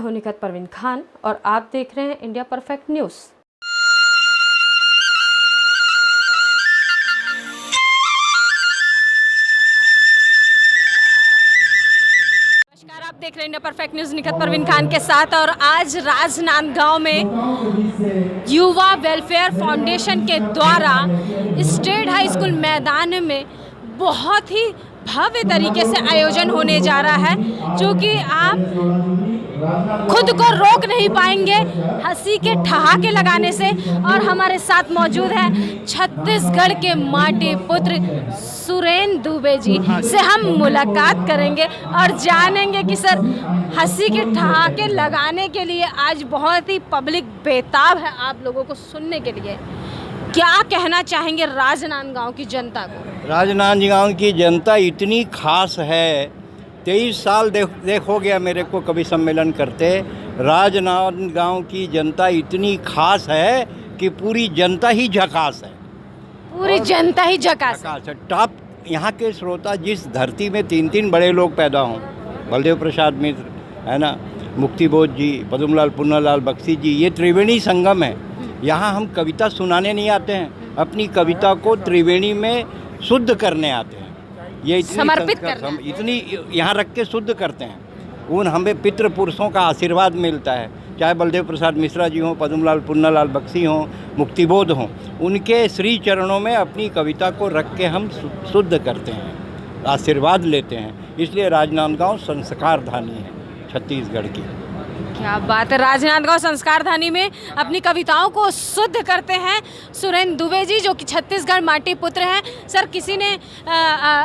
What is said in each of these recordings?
हूं निखत परवीन खान और आप देख रहे हैं इंडिया परफेक्ट न्यूज़। नमस्कार, आप देख रहे हैं India perfect news Nikhat Parveen Khan के साथ। और आज राजनांदगांव में युवा वेलफेयर फाउंडेशन के द्वारा स्टेट हाई स्कूल मैदान में बहुत ही भव्य तरीके से आयोजन होने जा रहा है, जो कि आप खुद को रोक नहीं पाएंगे हंसी के ठहाके लगाने से। और हमारे साथ मौजूद हैं छत्तीसगढ़ के माटी पुत्र सुरेंद्र दुबे जी से हम मुलाकात करेंगे और जानेंगे कि सर हंसी के ठहाके लगाने के लिए आज बहुत ही पब्लिक बेताब है आप लोगों को सुनने के लिए। क्या कहना चाहेंगे राजनांदगांव की जनता को? राजनांदगांव की जनता इतनी खास है, 23 साल हो गया मेरे को कवि सम्मेलन करते। राजनांदगांव की जनता इतनी खास है कि पूरी जनता ही झकास है। पूरी जनता ही झकास है। टॉप यहाँ के श्रोता जिस धरती में 3 बड़े लोग पैदा हों, बलदेव प्रसाद मिश्र है ना, मुक्तिबोध जी, पद्मलाल पुन्नालाल बख्शी जी, ये त्रिवेणी संगम है। यहाँ हम कविता सुनाने नहीं आते हैं, अपनी कविता को त्रिवेणी में शुद्ध करने आते हैं। ये इतनी समर्पित करना, इतनी यहाँ रख के शुद्ध करते हैं। उन हमें पितृ पुरुषों का आशीर्वाद मिलता है, चाहे बलदेव प्रसाद मिश्रा जी हों, पद्मलाल पुन्नालाल बख्शी हों, मुक्तिबोध हों, उनके श्री चरणों में अपनी कविता को रख के हम शुद्ध करते हैं, आशीर्वाद लेते हैं। इसलिए राजनांदगांव संस्कार धानी है छत्तीसगढ़ की। क्या बात है, राजनांदगांव संस्कार धानी में अपनी कविताओं को शुद्ध करते हैं सुरेंद्र दुबे जी, जो कि छत्तीसगढ़ माटी पुत्र हैं। सर, किसी ने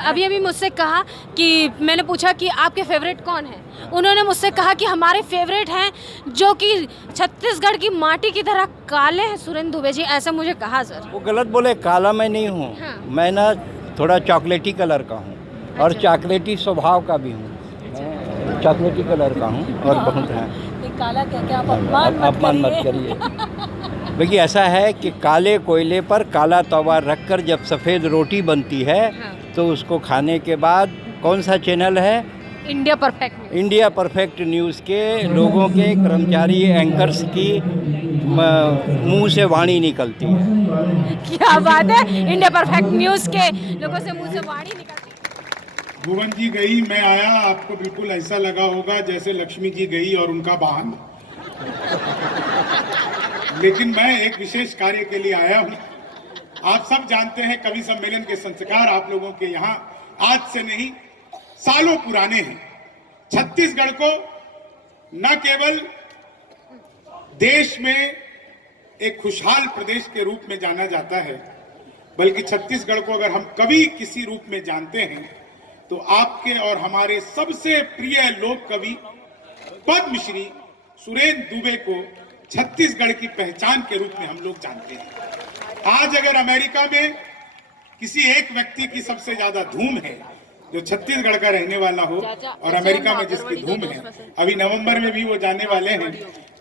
अभी मुझसे कहा कि मैंने पूछा कि आपके फेवरेट कौन है, उन्होंने मुझसे कहा कि हमारे फेवरेट हैं जो कि छत्तीसगढ़ की माटी की तरह काले हैं सुरेंद्र दुबे जी, ऐसा मुझे कहा। सर वो गलत बोले, काला मैं नहीं हूँ। हाँ। मैं ना थोड़ा चॉकलेटी कलर का हूँ। अच्छा। और चॉकलेटी स्वभाव का भी हूँ। चॉकलेटी कलर का हूँ और बहुत है। काला क्या आप अपमान मत करिए। देखिए, ऐसा है कि काले कोयले पर काला तवा रखकर जब सफ़ेद रोटी बनती है, हाँ, तो उसको खाने के बाद कौन सा चैनल है? India perfect. India perfect news के लोगों के कर्मचारी एंकर्स की मुंह से वाणी निकलती है। क्या बात है, इंडिया परफेक्ट न्यूज़ के लोगों से मुंह से वाणी निकलती है। भुवन जी गई, मैं आया, आपको बिल्कुल ऐसा लगा होगा जैसे लक्ष्मी जी गई और उनका वाहन। लेकिन मैं एक विशेष कार्य के लिए आया हूं। आप सब जानते हैं कवि सम्मेलन के संस्कार आप लोगों के यहाँ आज से नहीं सालों पुराने हैं। छत्तीसगढ़ को न केवल देश में एक खुशहाल प्रदेश के रूप में जाना जाता है, बल्कि छत्तीसगढ़ को अगर हम कवि किसी रूप में जानते हैं तो आपके और हमारे सबसे प्रिय लोक कवि पद्मश्री सुरेंद्र दुबे को छत्तीसगढ़ की पहचान के रूप में हम लोग जानते हैं। आज अगर अमेरिका में किसी एक व्यक्ति की सबसे ज्यादा धूम है जो छत्तीसगढ़ का रहने वाला हो, और अमेरिका में जिसकी धूम है, अभी नवंबर में भी वो जाने वाले हैं,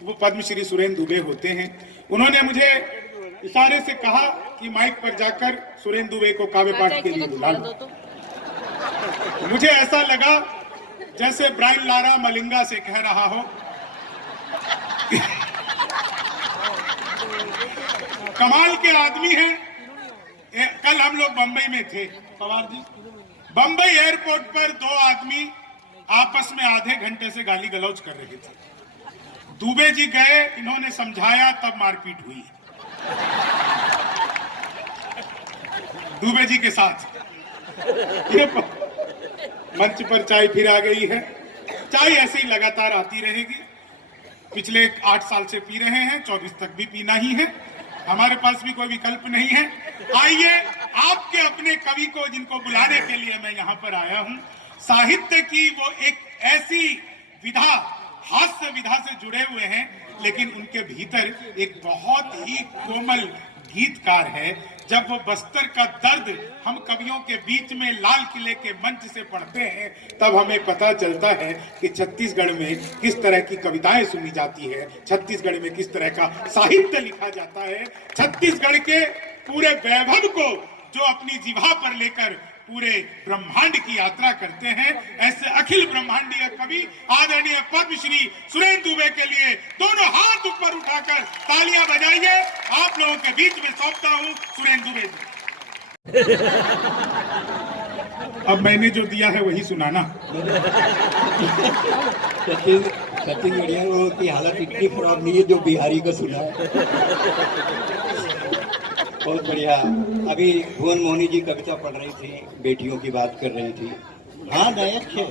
वो पद्मश्री सुरेंद्र दुबे होते हैं। उन्होंने मुझे इशारे से कहा कि माइक पर जाकर सुरेंद्र दुबे को काव्य पाठ के लिए बुला लो। मुझे ऐसा लगा जैसे ब्रायन लारा मलिंगा से कह रहा हो कमाल के आदमी हैं। कल हम लोग बंबई में थे, पवार जी, बंबई एयरपोर्ट पर 2 आदमी आपस में आधे घंटे से गाली गलौज कर रहे थे। दुबे जी गए, इन्होंने समझाया, तब मारपीट हुई दुबे जी के साथ। मंच पर चाय फिर आ गई है। चाय ऐसे ही लगातार आती रहेगी। पिछले 8 साल से पी रहे हैं, 24 तक भी पीना ही है। हमारे पास भी कोई विकल्प नहीं है। आइए, आपके अपने कवि को जिनको बुलाने के लिए मैं यहाँ पर आया हूँ। साहित्य की वो एक ऐसी विधा, हास्य विधा से जुड़े हुए हैं, लेकिन उनके भीतर एक बहुत ही कोमल गीतकार है। जब वो बस्तर का दर्द हम कवियों के बीच में लाल किले के मंच से पढ़ते हैं, तब हमें पता चलता है कि छत्तीसगढ़ में किस तरह की कविताएं सुनी जाती है, छत्तीसगढ़ में किस तरह का साहित्य लिखा जाता है। छत्तीसगढ़ के पूरे वैभव को जो अपनी जिह्वा पर लेकर पूरे ब्रह्मांड की यात्रा करते हैं। ऐसे अखिल ब्रह्मांडीय कवि आदरणीय पद्मश्री सुरेंद्र दुबे के लिए दोनों हाथ ऊपर उठाकर तालियां बजाइए। आप लोगों के बीच में सौंपता हूं सुरेंद्र दुबे जी। अब मैंने जो दिया है वही सुनाना। छत्तीसगढ़ियों की हालत इतनी खराब नहीं है जो बिहारी को सुना है। बहुत बढ़िया। अभी भुवन मोहनी जी कविता पढ़ रही थी, बेटियों की बात कर रही थी। हाँ नायक है,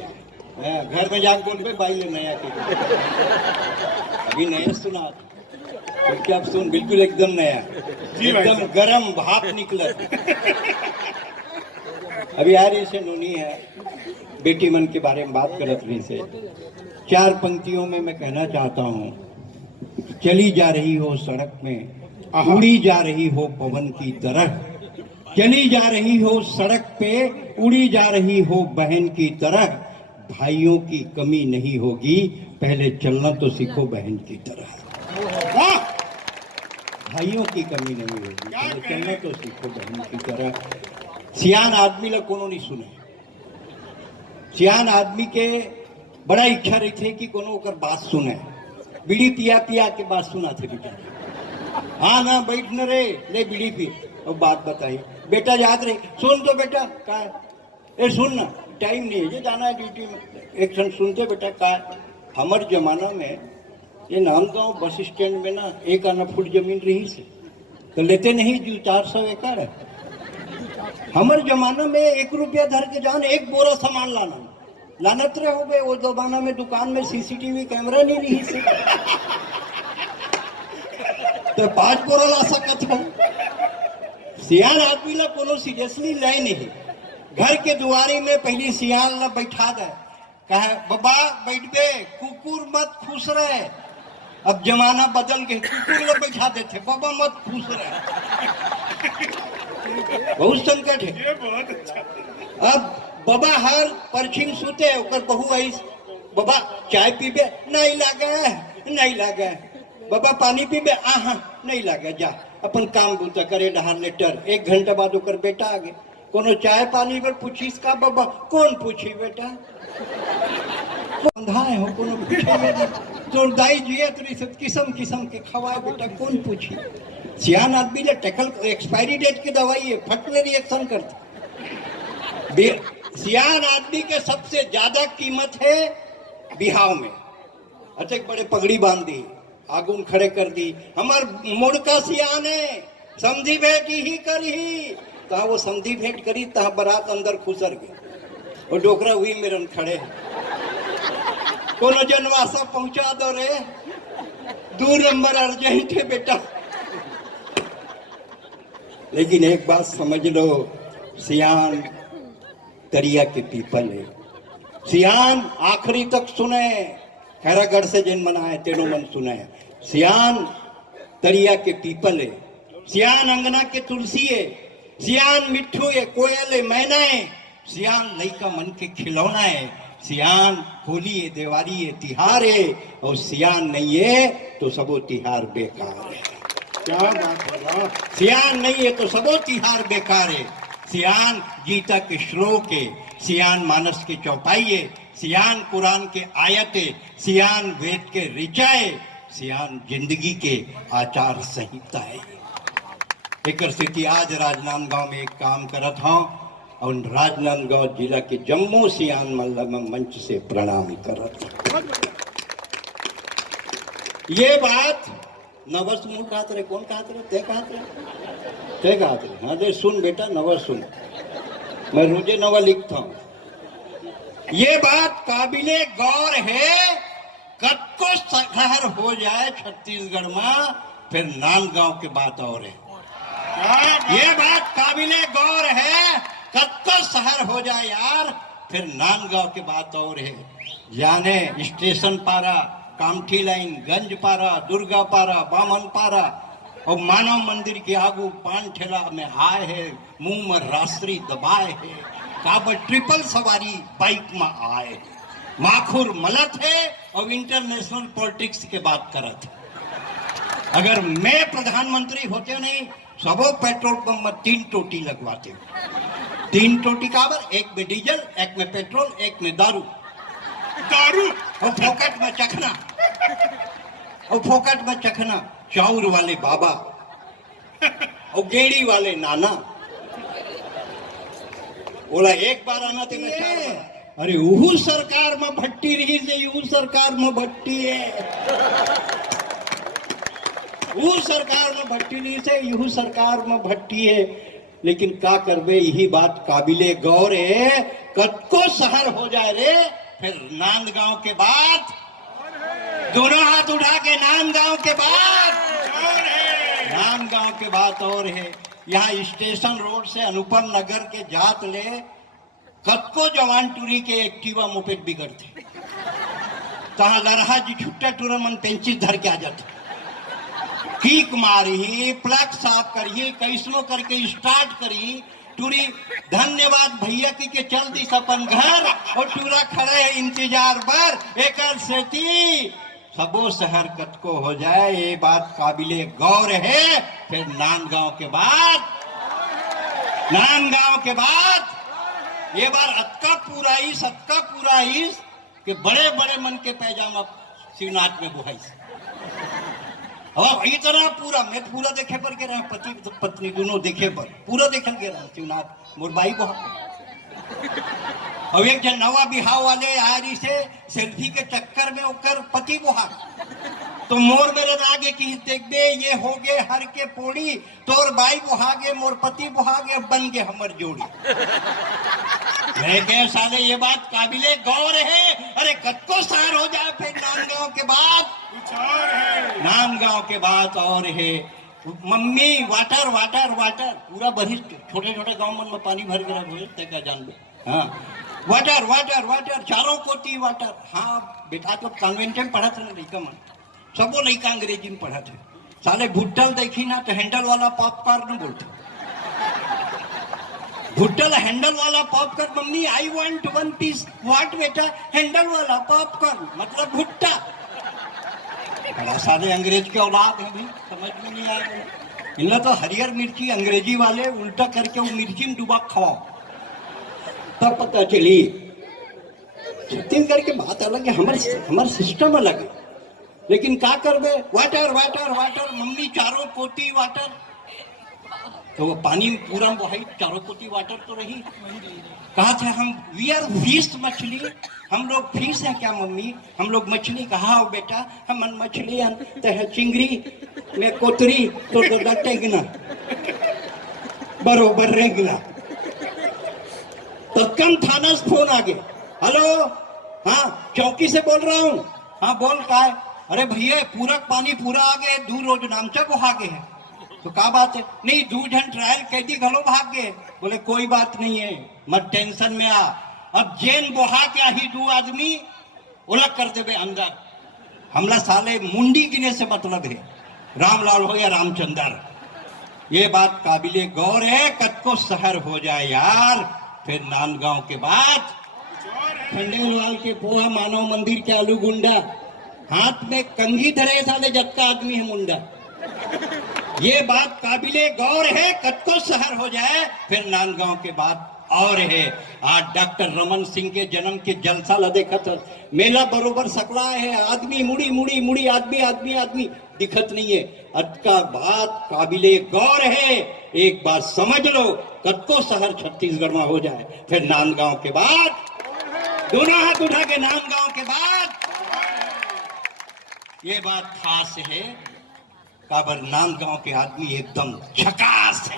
घर में जाकर बोल पे बाई नया के अभी नया सुना क्या सुन, बिल्कुल एकदम नया, एकदम गरम भाप निकला। अभी यार इसे नूनी है, बेटी मन के बारे में बात करत रही से। 4 पंक्तियों में मैं कहना चाहता हूँ, चली जा रही हो सड़क में, उड़ी जा रही हो पवन की तरह, चली जा रही हो सड़क पे, उड़ी जा रही हो बहन की तरह, भाइयों की कमी नहीं होगी, पहले चलना तो सीखो बहन की तरह। वाह! भाइयों की कमी नहीं होगी, पहले चलना तो सीखो बहन की तरह। सियान आदमी लोग कोनो नहीं सुने। सियान आदमी के बड़ा इच्छा रही थे कि कोनो ओकर बात सुने। बीड़ी पिया पिया के बात सुना थे बेटा। हाँ ना बैठ न रे, ले बीड़ी पी और बात बताई। बेटा याद रही, सुन तो बेटा का ए सुन ना, टाइम नहीं है, ये जाना है ड्यूटी में। एक क्षण सुनते बेटा का। हमारे जमाना में ये नांदगांव बस स्टैंड में ना 1 आना फुट जमीन रही से, तो लेते नहीं जो 400 एकड़ है। हमारे जमाना में 1 रुपया धर के जान 1 बोरा सामान लाना लानत रहे हो गए। वो जमाना में दुकान में सीसीटीवी कैमरा नहीं रही से, तो 5 बोरा ला सकत हो। सियान आदमी ला कोनो सीरियसली ले नहीं। घर के दुआरी में पहली सियान ला बैठा दे, कहे बाबा बैठ बे, कुकुर मत खुश रहे। अब जमाना बदल गए, कुकुर ला बैठा देते, बाबा मत खुश रहे। बहुत संकट है। ये बहुत अच्छा। अब बाबा हर परछिन सुते, ओकर बहू आई, बाबा चाय पीबे, नहीं लागे नहीं लागे। बाबा पानी पीबे, आहा नहीं लागे, जा अपन काम बूता करे डहार लेटर। 1 घंटा बाद ओकर बेटा आ गए, कोनो चाय पानी पर पूछीस का बाबा? कौन पूछी बेटा, बंधाए हो कोनो पूछे तो दाई जिए तो किस्म किस्म के खवाए बेटा, कौन पूछी। सियान आदमी ले टैकल, एक्सपायरी डेट की दवाई है, फट में रिएक्शन करते। सियान आदमी के सबसे ज्यादा कीमत है बिहाव में। अच्छा एक बड़े पगड़ी बांध दी, आगुन खड़े कर दी, हमार मुड़का सियान है, समझी भेंट ही करी। कहा वो समझी भेंट करी, तहा बारात अंदर खुसर गई और डोकरा हुई मेरन खड़े। कोनो जनवासा पहुंचा दो रे, 2 नंबर अर्जेंट है बेटा। लेकिन एक बात समझ लो, सियान तरिया के पीपल है। सियान आखिरी तक सुने, खैरागढ़ से जिन मना है तेनो मन सुने। सियान तरिया के पीपल है, सियान अंगना के तुलसी है, सियान मिट्ठू है, कोयल है, मैना है, सियान लइका मन के खिलौना है। सियान होली है, दिवाली है, तिहार है, और सियान नहीं है तो सबो तिहार बेकार है। क्या बात है। सियान नहीं है तो सबो तिहार बेकार है। सियान गीता के श्लोक है, सियान मानस के चौपाई है, सियान कुरान के आयत है, सियान वेद के ऋचा है, सियान जिंदगी के आचार संहिता है। एक स्थिति आज राजनांदगांव में एक काम करत हूँ और राजनांदगांव जिला के जम्मू सियान मल्लम मंच से प्रणाम करत। ये बात नवस मुँह कहत रहे, कौन कहत रहे? ते कहत रहे, ते कहत रहे। हाँ दे सुन बेटा, नवस सुन, मैं रोजे नवा लिखता हूँ। ये बात काबिले गौर है, कब को शहर हो जाए छत्तीसगढ़ में, फिर नांदगांव की बात और है। ये बात काबिले गौर है, कब को शहर हो जाए यार, फिर नांदगांव की बात और है। जाने स्टेशन पारा, कामठी लाइन, गंज पारा, दुर्गा पारा, बामन पारा और मानव मंदिर के आगू पान ठेला में आए है, मुंह में रास्त्री दबाए है, काबर ट्रिपल सवारी बाइक में आए, माखुर मलत है और इंटरनेशनल पॉलिटिक्स के बात करत है। अगर मैं प्रधानमंत्री होते नहीं, सबो पेट्रोल पंप में 3 टोटी लगवाते। 3 टोटी काबर, एक में डीजल, एक में पेट्रोल, एक में दारू। दारू और फोकट में चखना, और फोकट में चखना। चाउर वाले बाबा और गेड़ी वाले नाना। बोला एक बार आना तेरा 4 बार। अरे उहू सरकार में भट्टी रही से यू सरकार में भट्टी है, वो सरकार में भट्टी नहीं से यू सरकार में भट्टी है। लेकिन का करबे, यही बात काबिले गौर है। कतको शहर हो जाए रे, फिर नांदगांव के बाद, दोनों हाथ उठा के नांदगांव के बाद, नांदगांव के बाद और है। यहाँ स्टेशन रोड से अनुपम नगर के जात ले कतको जवान टूरी के एक्टिवा मोपेड बिगड़ते, तहा लरहा जी छुट्टा टूर मन पेंचिस धर के आ जाते, कीक मारी, प्लग साफ करी, कैसनो करके स्टार्ट करी टूरी। धन्यवाद भैया की के चल दी अपन घर, और टूरा खड़े है इंतजार पर। एक सेती सबो शहर कतको हो जाए, ये बात काबिले गौर है। फिर नांदगांव के बाद, नांदगांव के बाद ये बार अतका पूरा इस कि बड़े बड़े मन के पैजामा शिवनाथ में बुहाई। अब इतना पूरा मैं पूरा देखे पर के रहा, पति पत्नी दोनों देखे पर पूरा देखल के रहा शिवनाथ मोर बाई बहुत। अब एक जन नवा बिहाव वाले आरी से सेल्फी के चक्कर में ओकर पति बुहा, तो मोर मेरे आगे की देखबे ये हो गए हर के पोड़ी, तोर बाई बुहागे मोर पति बुहागे, बन गए हमर जोड़ी। मैं कह साले ये बात काबिले गौर है। अरे कतको सार हो जाए फिर नांदगांव के बाद, नांदगांव के बाद और है। मम्मी वाटर वाटर वाटर पूरा बरिष्ठ छोटे छोटे गांव में पानी भर गया बोलते का जान लो। हाँ वाटर वाटर वाटर चारों कोटी वाटर। हाँ बेटा तो कॉन्वेंट में पढ़ा था लड़का मन, सबो लड़का अंग्रेजी में पढ़ा थे। साले भुट्टल देखी ना तो हैंडल वाला पॉपकॉर्न बोलते, भुट्टल हैंडल वाला पॉपकॉर्न। मम्मी आई वांट 1 पीस। व्हाट बेटा? हैंडल वाला पॉपकॉर्न मतलब भुट्टा। बड़ा सारे अंग्रेज के औलाद है भाई, समझ में नहीं आया। इन्हें तो हरियर मिर्ची अंग्रेजी वाले उल्टा करके वो मिर्ची में डुबा खाओ, तब पता चली। छत्तीसगढ़ की बात अलग है, हमारे सिस्टम अलग है। लेकिन क्या करबे, वाटर वाटर वाटर। मम्मी चारों कोटी वाटर, तो वो पानी पूरा बहाई, चारों कोटी वाटर तो रही। कहा थे हम वी आर फिश, मछली। हम लोग फिश है क्या मम्मी? हम लोग मछली। कहा हो बेटा हम मछली अंत है चिंगरी में कोतरी तो डटे गिना बरोबर रे गिना। तो कम थाना से फोन आ गया, हेलो हाँ चौकी से बोल रहा हूँ। हाँ बोल का है? अरे भैया पूरा पानी पूरा आ गए, 2 रोज नामचा को आगे है। तो क्या बात है? नहीं 2 जन ट्रायल कैदी घलो भाग गए। बोले कोई बात नहीं है, मत टेंशन में आ। अब जेन बोहा क्या ही 2 आदमी उलग कर देवे अंदर। हमला साले मुंडी गिने से मतलब है, रामलाल हो या रामचंद्र। ये बात काबिले गौर है। कतको शहर हो जाए यार, फिर नांदगांव के बाद खंडेलवाल के पोहा मानव मंदिर के आलू गुंडा, हाथ में कंघी धरे साले जत्ता आदमी है मुंडा। ये बात काबिले गौर है। कतको शहर हो जाए, फिर नांदगांव के बाद और है। आज डॉक्टर रमन सिंह के जन्म के जलसा ला देखत मेला बरोबर सकला है, आदमी मुड़ी मुड़ी मुड़ी, आदमी आदमी आदमी दिखत नहीं है। अटका बात काबिले गौर है। एक बात समझ लो, कतको शहर छत्तीसगढ़ में हो जाए, फिर नांदगांव के बाद, दोनों हाथ उठा के नांदगांव के बाद। ये बात खास है, काबर नांदगांव के आदमी एकदम झकास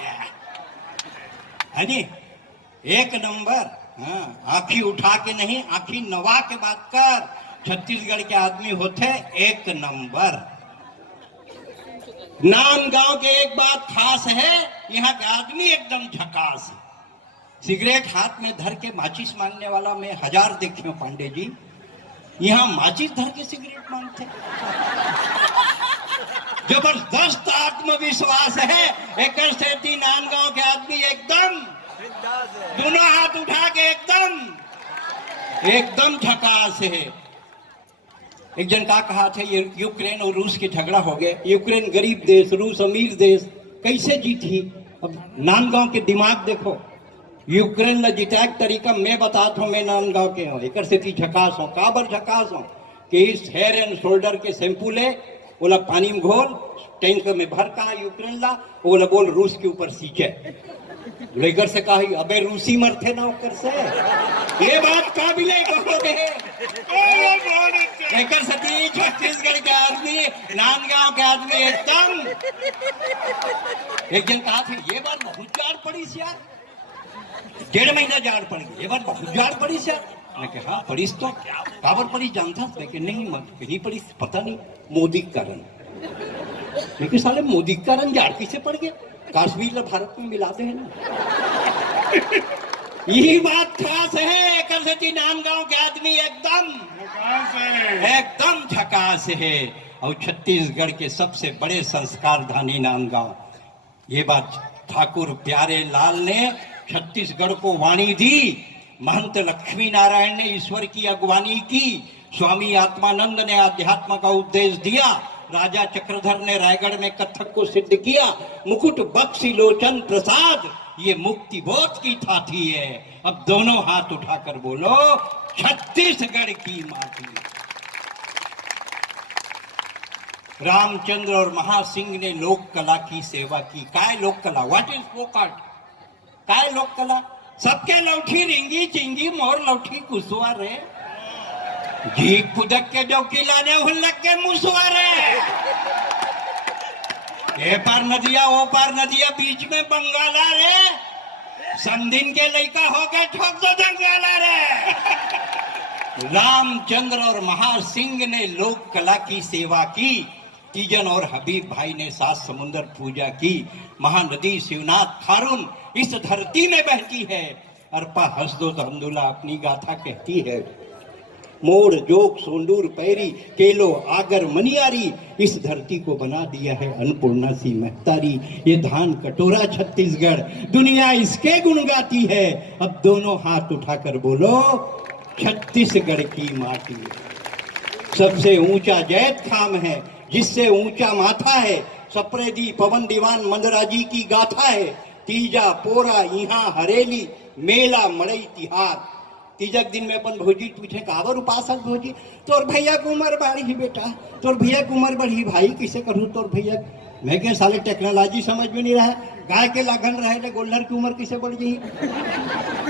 है नी, एक नंबर। हाँ आंखी उठा के नहीं, आंखी नवा के बात कर। छत्तीसगढ़ के आदमी होते एक नंबर। नांदगांव के एक बात खास है, यहाँ के आदमी एकदम झकास है। सिगरेट हाथ में धर के माचिस मांगने वाला मैं 1000 देखे हूं पांडे जी। यहाँ माचिस धर के सिगरेट मांगते, जबरदस्त आत्मविश्वास है। एक सेती नांदगांव के आदमी एकदम दोनों हाथ उठा के एकदम झकास है। एक जन का कहा था, ये यूक्रेन और रूस के झगड़ा हो गया, यूक्रेन गरीब देश, रूस अमीर देश, कैसे जीती? अब नांदगांव के दिमाग देखो, यूक्रेन ला जिताक तरीका मैं बताता हूँ। मैं नांदगांव के हूँ, एक से झकास हूँ, काबर झकास हूँ कि इस हेयर एंड शोल्डर के शैम्पू ले, बोला पानी में घोल, टैंक में भर का यूक्रेन ला, बोला बोल रूस के ऊपर सींचे। लेकर से कहा अबे रूसी मरते ना होकर से, ये बात काबिल है। लेकर सती छत्तीसगढ़ के आदमी, नांदगांव के आदमी एकदम। एक जन कहा था ये बात बहुत जाड़ पड़ी से यार, 1.5 महीना जाड़ पड़ गई, ये बात बहुत जाड़ पड़ी से यार। मैं कहा हाँ पड़ी तो क्या काबर पड़ी जानता, मैं कि नहीं नहीं पड़ी, पता नहीं मोदी के कारण। लेकिन साले मोदी के कारण जाड़ किसे पड़ गया, कश्मीर भारत में मिलाते हैं ना। यही बात खास है। करसती नांदगांव के आदमी एकदम झकास है। और छत्तीसगढ़ के सबसे बड़े संस्कारधानी नांदगांव, ये बात ठाकुर प्यारे लाल ने छत्तीसगढ़ को वाणी दी। महंत लक्ष्मी नारायण ने ईश्वर की अगवानी की। स्वामी आत्मानंद ने अध्यात्म का उपदेश दिया। राजा चक्रधर ने रायगढ़ में कथक को सिद्ध किया। मुकुट बख्शी लोचन प्रसाद, ये मुक्ति बोध की ठाठी है। अब दोनों हाथ उठाकर बोलो छत्तीसगढ़ की माटी। रामचंद्र और महासिंह ने लोक कला की सेवा की। काय लोक कला, व्हाट इज फोक आर्ट? काय लोक कला? सबके लौठी रिंगी चिंगी, मोर लौठी कुसुआ रे, जी कुदक के जो किलाने हुल्लक के मुसवारे। ए पार नदिया ओ पार नदिया, बीच में बंगाला रे, समदिन के लड़का हो गए ठोक दो दंगाला रे। रामचंद्र और महासिंह ने लोक कला की सेवा की। तीजन और हबीब भाई ने 7 समुंदर पूजा की। महानदी शिवनाथ खारून इस धरती में बहती है। अर्पा हंस दो धंधुला अपनी गाथा कहती है। मोड़ जोक सोंडूर पैरी केलो आगर मनियारी, इस धरती को बना दिया है अन्नपूर्णा सी महतारी। ये धान कटोरा छत्तीसगढ़, दुनिया इसके गुण गाती है। अब दोनों हाथ उठाकर बोलो छत्तीसगढ़ की माटी। सबसे ऊंचा जैत खाम है, जिससे ऊंचा माथा है। सप्रेदी पवन दीवान मंदराजी की गाथा है। तीजा पोरा यहाँ हरेली, मेला मड़ई तिहार। तीजक दिन में अपन भोजी पूछे काबर उपासक भोजी, तोर भैया की उम्र बढ़ी बेटा, तोर भैया की उम्र बढ़ी भाई, किसे करूँ तोर भैया। मैं क्या साले टेक्नोलॉजी समझ में नहीं रहा, गाय के लागन रहे थे, गोल्डर की उम्र किसे बढ़ गई।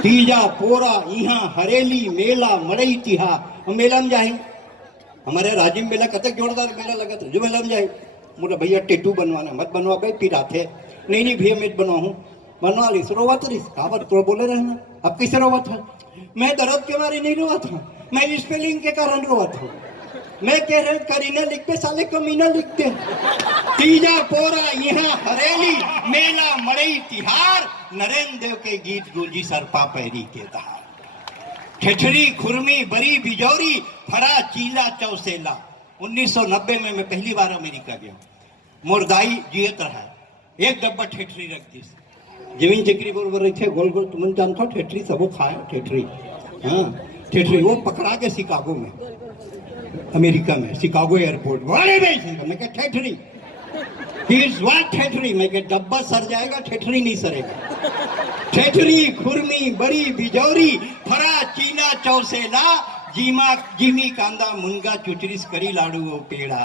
तीजा पोरा यहाँ हरेली, मेला मड़ई तिहार। मेला में जाए, हमारे राजिम मेला कतक जोरदार मेला लगा था, जो मेला में जाए बोला भैया टेटू बनवाना, मत बनवा भाई फिर आते। नहीं भैया मैं बनवाऊँ, बनवा ली। रोवा तो काबर तो बोले रहना, अब किसे रोवा था? मैं दर्द के मारे नहीं रोआ था, मैं स्पेलिंग के कारण रोआ था। मैं कह रहे करीना लिखते साले कमीना लिखते। तीजा पोरा यहाँ हरेली, मेला मड़ई तिहार। नरेंद्र देव के गीत गूंजी सरपा पैरी के धार। ठेठरी खुरमी बरी बिजौरी, फड़ा चीला चौसेला। 1990 में मैं पहली बार अमेरिका गया। मुर्दाई जियत रहा, एक डब्बा ठेठरी रख दी। जमीन चक्री बरोबर रही थे, गोल गोल तुम जानता हो ठेठरी, सबो खाया ठेठरी। हाँ ठेठरी वो पकड़ा के शिकागो में, अमेरिका में शिकागो एयरपोर्ट वाले में। मैं क्या ठेठरी, ठेठरी। मैं क्या डब्बा सर जाएगा, ठेठरी नहीं सरेगा। ठेठरी खुरमी बड़ी बिजौरी, फरा चीला चौसेला। जीमी कांदा मुनगा चुचरिस करी लाडू वो पेड़ा।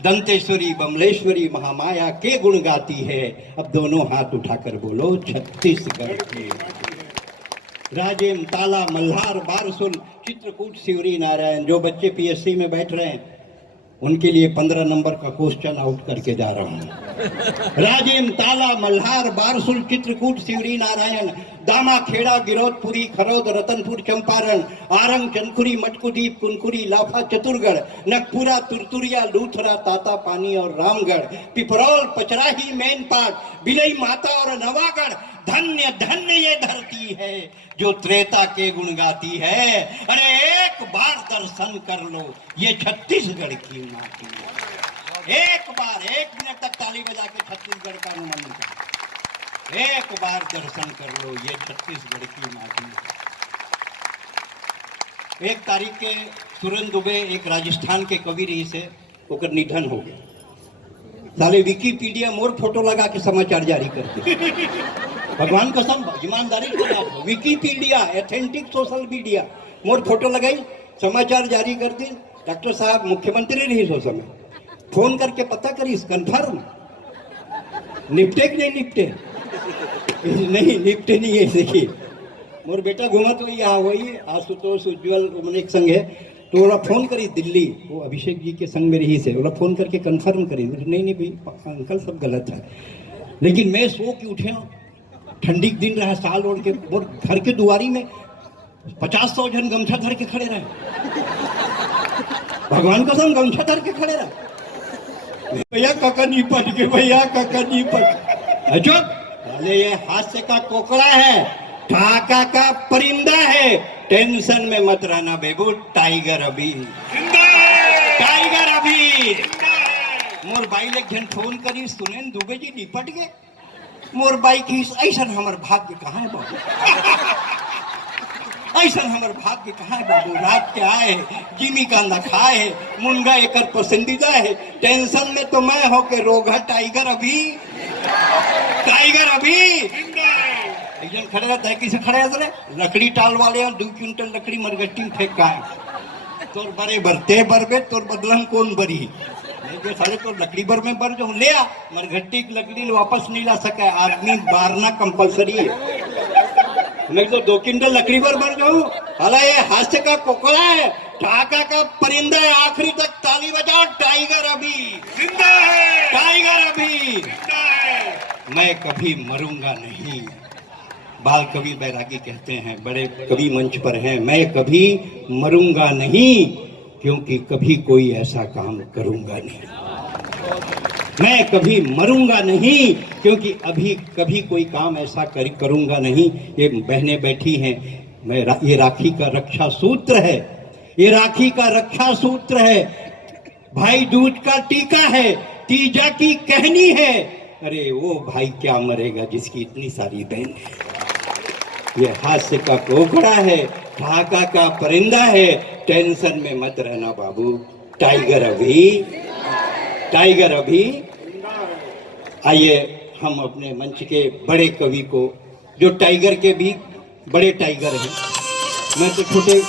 दंतेश्वरी बमलेश्वरी महामाया के गुण गाती है। अब दोनों हाथ उठाकर बोलो छत्तीसगढ़ की। राजेम ताला मल्हार बारसुल चित्रकूट शिवरी नारायण। जो बच्चे पीएससी में बैठ रहे हैं उनके लिए 15 नंबर का क्वेश्चन आउट करके जा रहा हूं। राजेम ताला मल्हार बारसुल चित्रकूट शिवरी नारायण। दामा खेड़ा गिरौदपुरी खरौद रतनपुर चंपारण। आरंग चनखुरी मटकुदीप कुनकुरी लाफा चतुरगढ़। नगपुरा तुरतुरिया लूथरा ताता पानी और रामगढ़। पिपरौल पचराही मेनपाट बिलई माता और नवागढ़। धन्य धन्य ये धरती है जो त्रेता के गुण गाती है। अरे एक बार दर्शन कर लो ये छत्तीसगढ़ की माटी है। एक बार 1 मिनट तक ताली बजा के छत्तीसगढ़ का अनुमान करो। एक बार दर्शन कर लो ये छत्तीसगढ़ की माटी है। 1 तारीख के सुरेंद्र दुबे एक राजस्थान के कवि रही से होकर निधन हो गया। साले विकिपीडिया मोर फोटो लगा के समाचार जारी करते। भगवान कसम ईमानदारी से बात हो। विकीपीडिया एथेंटिक सोशल मीडिया मोर फोटो लगाई समाचार जारी कर दी। डॉक्टर साहब मुख्यमंत्री रही सो समय फोन करके पता करीस कंफर्म निपटे कि नहीं निपटे नहीं निपटे नहीं है। देखिए मोर बेटा घूमा तो यहाँ वही आशुतोष उज्जवल उमनेक संग है तो बोला फोन करी दिल्ली वो अभिषेक जी के संग में रही से बोला फोन करके कंफर्म करी नहीं भाई अंकल सब गलत है। लेकिन मैं सो के उठे ना ठंडी दिन रहा साल ओढ़ के और घर के दुआरी में 50-100 जन गमछा धर के खड़े रहे। भगवान कसम गमछा धर के खड़े रहे। भैया काका नहीं पट के भैया काका नहीं पट अजो अरे ये हास्य का कोकड़ा है ठाका का परिंदा है। टेंशन में मत रहना बेबू टाइगर अभी टाइगर अभी। मोर बाई ले जन फोन करी सुने दुबे जी निपट गए। मोर बाई की ऐसा हमार भाग्य कहाँ है बाबू ऐसा हमार भाग्य कहाँ है बाबू। रात के आए जिमी कांदा खाए मुनगा एकर पसंदीदा है। टेंशन में तो मैं हो के रोगा टाइगर अभी टाइगर अभी। एक जन खड़े रहता है किसे खड़े रहते रहे लकड़ी टाल वाले 2 क्विंटल लकड़ी मरगट्टी में फेंक का है तोर बरे बरते बरबे तोर बदलम कौन बरी जो साले तो लकड़ी भर में बर जो ले आ मरघट्टी की लकड़ी वापस नहीं ला सका आदमी बारना कंपलसरी है। मैं तो 2 क्विंटल लकड़ी भर जाऊं हालां ये हास्य का कोकड़ा है ढाका का परिंदा है। आखिरी तक ताली बजाओ टाइगर अभी जिंदा है टाइगर अभी जिंदा है। मैं कभी मरूंगा नहीं। बाल कवि बैरागी कहते हैं बड़े कवि मंच पर हैं मैं कभी मरूंगा नहीं क्योंकि कभी कोई ऐसा काम करूंगा नहीं। मैं कभी मरूंगा नहीं क्योंकि अभी कभी कोई काम ऐसा करूंगा नहीं। ये बहनें बैठी हैं मैं ये राखी का रक्षा सूत्र है ये राखी का रक्षा सूत्र है। भाई दूज का टीका है तीजा की कहनी है। अरे वो भाई क्या मरेगा जिसकी इतनी सारी बहन है। ये हास्य का कोकड़ा है ढाका का परिंदा है। टेंशन में मत रहना बाबू टाइगर अभी टाइगर अभी। आइए हम अपने मंच के बड़े कवि को जो टाइगर के भी बड़े टाइगर हैं मैं तो छोटे।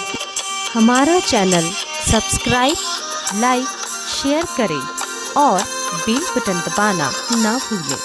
हमारा चैनल सब्सक्राइब लाइक शेयर करें और बेल बटन दबाना ना भूलें।